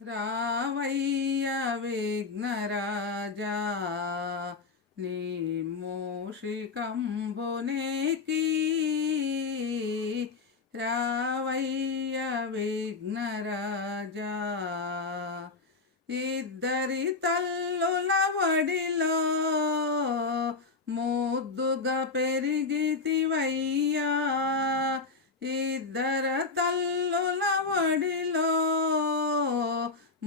రావయ్య విఘ్నరాజా నీ మూషికంబునేకి రావయ్య విఘ్నరాజా ఇద్దరి తల్లుల వడిలో ముద్దుగా పెరిగితివయ్యా ఇద్దర తల్లుల వడిలో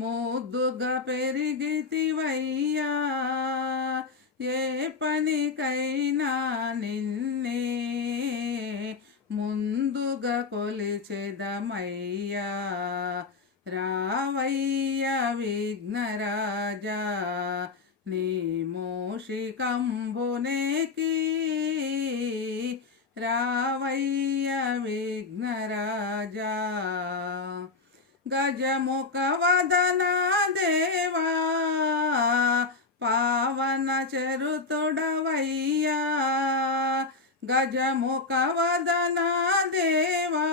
ముద్దుగా పెరిగితివయ్యా ఏ పనికైనా నిన్నే ముందుగా కొలిచెదమయ్యా రావయ్య విఘ్నరాజా నీ మూషికంబునేకి రావయ్య విఘ్నరాజా గజముఖ వదన దేవా పావన చరుతుడవయ్యా గజముఖ వదన దేవా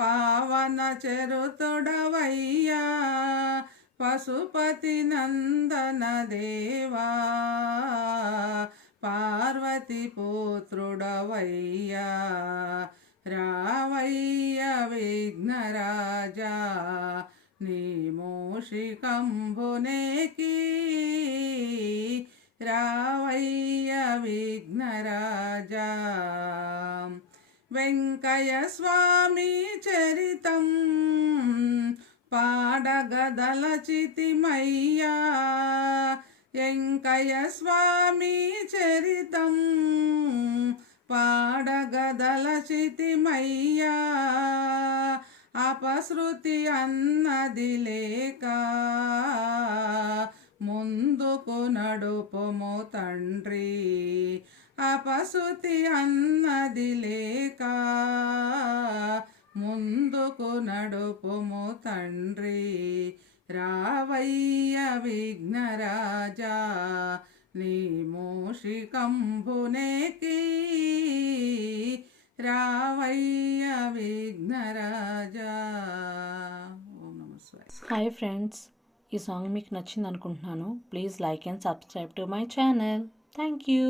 పావన చరుతుడవయ్యా పశుపతి నందన దేవా పార్వతి పుత్రుడవయ్యా రావయ్య విఘ్నరాజా నీ మూషికంబునేకి రావయ్య విఘ్నరాజా వెంకయ్య స్వామి చరితం పాడగదలచితిమయ్యా వెంకయ్య స్వామి చరితం పాడగదలచితిమయ్యా అపశృతి అన్నది లేక ముందుకు నడుపుము తండ్రి అపశృతి అన్నది లేక ముందుకు నడుపుము తండ్రి రావయ్య విఘ్నరాజా నీ మూషికంబునేకి రావయ్య విఘ్నరాజా. ఓం నమః శివాయ. హాయ్ ఫ్రెండ్స్, ఈ సాంగ్ మీకు నచ్చింది అనుకుంటున్నాను. Please like and subscribe to my channel. Thank you.